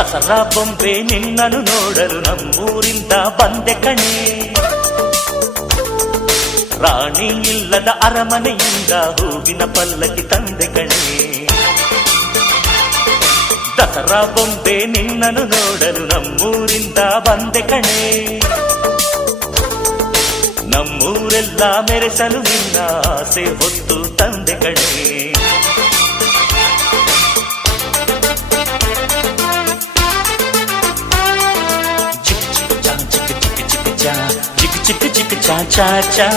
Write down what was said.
ದಸರಾ ಬೊಂಬೆ ನಿನ್ನನ್ನು ನೋಡಲು ನಮ್ಮೂರಿಂದ ಬಂದೆ ಕಣೆ. ರಾಣಿ ಇಲ್ಲದ ಅರಮನೆಯಿಂದ ಹೂವಿನ ಪಲ್ಲಕ್ಕಿ ತಂದೆ ಕಣೆ. ದಸರಾ ಬೊಂಬೆ ನಿನ್ನನ್ನು ನೋಡಲು ನಮ್ಮೂರಿಂದ ಬಂದೆ ಕಣೆ. ನಮ್ಮೂರೆಲ್ಲ ಮೆರೆಸಲು ನಿನ್ನ ಆಸೆ ಹೊತ್ತು ತಂದೆ ಕಣೆ. ಚಿಕ್ಕ ಚಿಕ್ಕ ಚಾ ಚಾ ಚಾ